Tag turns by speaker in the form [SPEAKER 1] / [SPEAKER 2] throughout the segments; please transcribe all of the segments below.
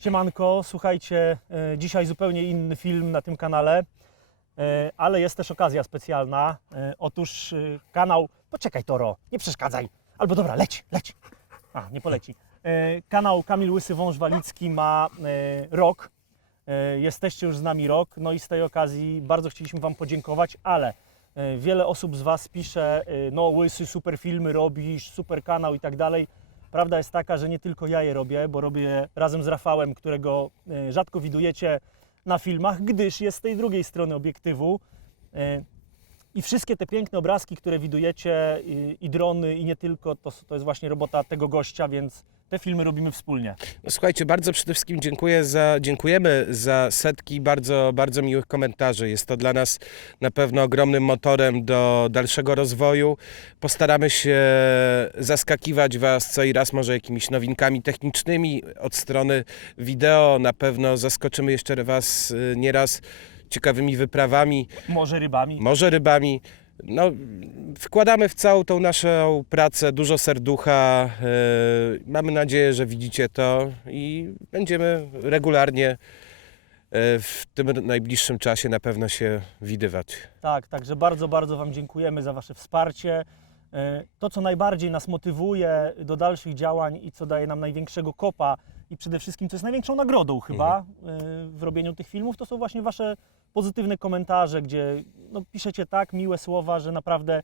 [SPEAKER 1] Siemanko, słuchajcie, e, dzisiaj zupełnie inny film na tym kanale, e, ale jest też okazja specjalna. E, Otóż kanał, poczekaj Toro, nie przeszkadzaj, albo dobra, leć, leć. A, nie poleci. Kanał Kamil Łysy Wąż Walicki ma rok. Jesteście już z nami rok, no i z tej okazji bardzo chcieliśmy Wam podziękować, ale wiele osób z Was pisze, no Łysy, super filmy robisz, super kanał i tak dalej. Prawda jest taka, że nie tylko ja je robię, bo robię razem z Rafałem, którego e, rzadko widujecie na filmach, gdyż jest z tej drugiej strony obiektywu. E, I wszystkie te piękne obrazki, które widujecie, i, i drony, i nie tylko, to, to jest właśnie robota tego gościa, więc te filmy robimy wspólnie.
[SPEAKER 2] No, słuchajcie, bardzo przede wszystkim dziękuję za, dziękujemy za setki bardzo, bardzo miłych komentarzy. Jest to dla nas na pewno ogromnym motorem do dalszego rozwoju. Postaramy się zaskakiwać Was co i raz może jakimiś nowinkami technicznymi od strony wideo. Na pewno zaskoczymy jeszcze Was y, nieraz ciekawymi wyprawami,
[SPEAKER 1] Może rybami.
[SPEAKER 2] może rybami. No, wkładamy w całą tą naszą pracę dużo serducha. Yy, mamy nadzieję, że widzicie to i będziemy regularnie yy, w tym najbliższym czasie na pewno się widywać.
[SPEAKER 1] Tak, także bardzo, bardzo Wam dziękujemy za Wasze wsparcie. E, To, co najbardziej nas motywuje do dalszych działań i co daje nam największego kopa i przede wszystkim, co jest największą nagrodą chyba e, w robieniu tych filmów, to są właśnie Wasze pozytywne komentarze, gdzie no, piszecie tak miłe słowa, że naprawdę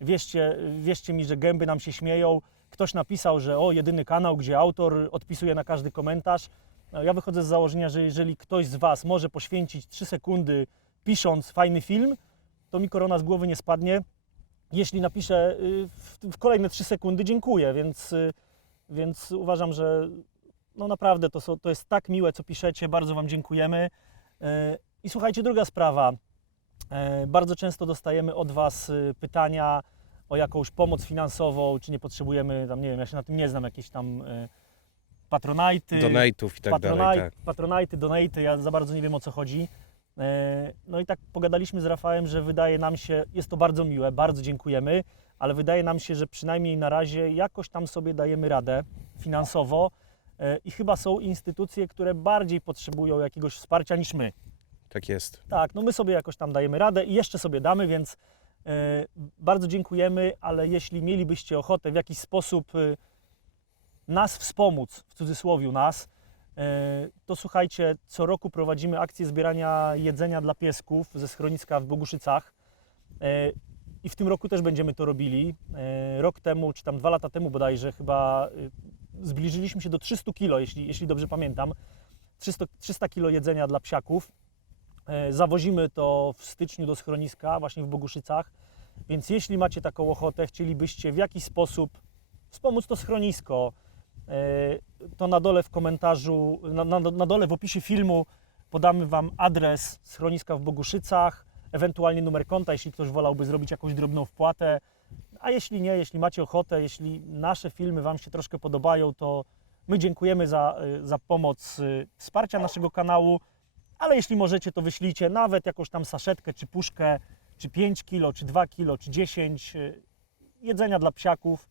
[SPEAKER 1] wierzcie, wierzcie mi, że gęby nam się śmieją. Ktoś napisał, że o, jedyny kanał, gdzie autor odpisuje na każdy komentarz. No, Ja wychodzę z założenia, że jeżeli ktoś z Was może poświęcić 3 sekundy pisząc fajny film, to mi korona z głowy nie spadnie. Jeśli napiszę y, w, w kolejne 3 sekundy, dziękuję, więc, y, więc uważam, że no naprawdę to, są, to jest tak miłe, co piszecie, bardzo Wam dziękujemy. Y, I słuchajcie, druga sprawa. E, Bardzo często dostajemy od Was y, pytania o jakąś pomoc finansową, czy nie potrzebujemy, tam nie wiem, ja się na tym nie znam, jakieś tam patronajty.
[SPEAKER 2] Donate'ów i tak dalej.
[SPEAKER 1] Patronite,
[SPEAKER 2] Tak.
[SPEAKER 1] Patronite, donaty, ja za bardzo nie wiem o co chodzi. E, No i tak pogadaliśmy z Rafałem, że wydaje nam się, jest to bardzo miłe, bardzo dziękujemy, ale wydaje nam się, że przynajmniej na razie jakoś tam sobie dajemy radę finansowo e, i chyba są instytucje, które bardziej potrzebują jakiegoś wsparcia niż my.
[SPEAKER 2] tak jest.
[SPEAKER 1] Tak, no my sobie jakoś tam dajemy radę i jeszcze sobie damy, więc e, bardzo dziękujemy, ale jeśli mielibyście ochotę w jakiś sposób e, nas wspomóc, w cudzysłowie nas, e, to słuchajcie, co roku prowadzimy akcję zbierania jedzenia dla piesków ze schroniska w Boguszycach. E, I w tym roku też będziemy to robili. E, Rok temu, czy tam dwa lata temu bodajże, chyba e, zbliżyliśmy się do 300 kilo, jeśli, jeśli dobrze pamiętam. 300, 300 kilo jedzenia dla psiaków. E, Zawozimy to w styczniu do schroniska, właśnie w Boguszycach. Więc jeśli macie taką ochotę, chcielibyście w jakiś sposób wspomóc to schronisko, e, to na dole w komentarzu, na, na, na dole w opisie filmu podamy Wam adres schroniska w Boguszycach, ewentualnie numer konta, jeśli ktoś wolałby zrobić jakąś drobną wpłatę. A jeśli nie, jeśli macie ochotę, jeśli nasze filmy Wam się troszkę podobają, to my dziękujemy za, y, za pomoc y, wsparcia naszego kanału, ale jeśli możecie, to wyślijcie nawet jakąś tam saszetkę, czy puszkę, czy 5 kilo, czy 2 kilo, czy 10 y, jedzenia dla psiaków.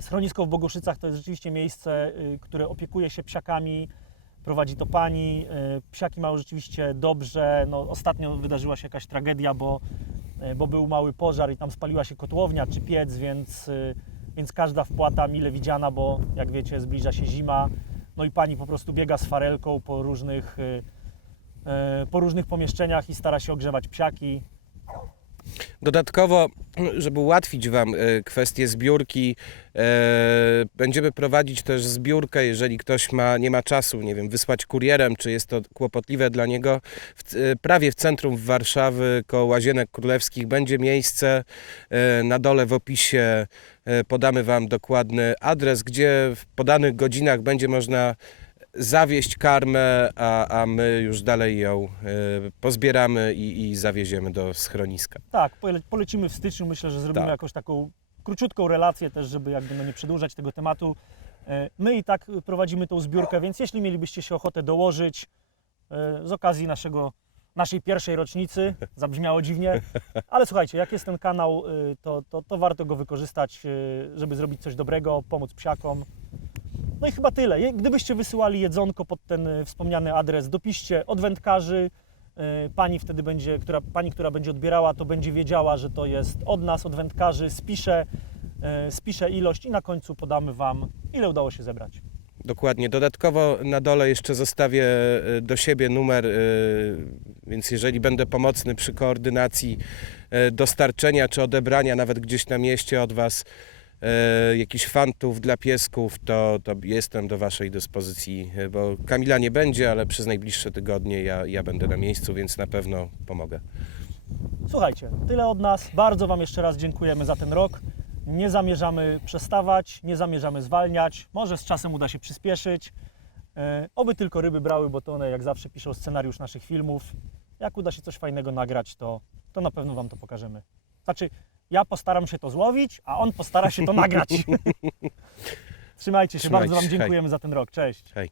[SPEAKER 1] Schronisko w Boguszycach to jest rzeczywiście miejsce, które opiekuje się psiakami. Prowadzi to pani. Psiaki mają rzeczywiście dobrze. No, ostatnio wydarzyła się jakaś tragedia, bo, bo był mały pożar i tam spaliła się kotłownia czy piec, więc, y, więc każda wpłata mile widziana, bo jak wiecie, zbliża się zima. No i pani po prostu biega z farelką po różnych, y, y, po różnych pomieszczeniach i stara się ogrzewać psiaki.
[SPEAKER 2] Dodatkowo, żeby ułatwić Wam e, kwestię zbiórki, e, będziemy prowadzić też zbiórkę, jeżeli ktoś ma, nie ma czasu, nie wiem, wysłać kurierem, czy jest to kłopotliwe dla niego. W, e, prawie w centrum Warszawy, koło Łazienek Królewskich, będzie miejsce. Na dole w opisie podamy Wam dokładny adres, gdzie w podanych godzinach będzie można zawieść karmę, a, a my już dalej ją e, pozbieramy i, i zawieziemy do schroniska.
[SPEAKER 1] Tak, pole- polecimy w styczniu. Myślę, że zrobimy
[SPEAKER 2] Tak.
[SPEAKER 1] jakąś taką króciutką relację też, żeby jakby no nie przedłużać tego tematu. E, My i tak prowadzimy tą zbiórkę, więc jeśli mielibyście się ochotę dołożyć e, z okazji naszego, naszej pierwszej rocznicy, zabrzmiało dziwnie, ale słuchajcie, jak jest ten kanał, e, to, to, to warto go wykorzystać, e, żeby zrobić coś dobrego, pomóc psiakom. No i chyba tyle. Gdybyście wysyłali jedzonko pod ten y, wspomniany adres, dopiszcie od wędkarzy. Y, Pani wtedy będzie, która, pani, która będzie odbierała, to będzie wiedziała, że to jest od nas, od wędkarzy. Spisze, y, spisze ilość i na końcu podamy Wam, ile udało się zebrać.
[SPEAKER 2] Dokładnie. Dodatkowo na dole jeszcze zostawię e, do siebie numer, e, więc jeżeli będę pomocny przy koordynacji e, dostarczenia czy odebrania nawet gdzieś na mieście od Was e, jakichś fantów dla piesków, to, to jestem do Waszej dyspozycji, e, bo Kamila nie będzie, ale przez najbliższe tygodnie ja, ja będę na miejscu, więc na pewno pomogę.
[SPEAKER 1] Słuchajcie, tyle od nas. Bardzo Wam jeszcze raz dziękujemy za ten rok. Nie zamierzamy przestawać, nie zamierzamy zwalniać. Może z czasem uda się przyspieszyć. E, oby tylko ryby brały, bo to one jak zawsze piszą scenariusz naszych filmów. Jak uda się coś fajnego nagrać, to, to na pewno Wam to pokażemy. Znaczy, ja postaram się to złowić, a on postara się to nagrać. Trzymajcie się,
[SPEAKER 2] Trzymajcie
[SPEAKER 1] bardzo Wam
[SPEAKER 2] się, hej.
[SPEAKER 1] dziękujemy za ten rok. Cześć.
[SPEAKER 2] Hej.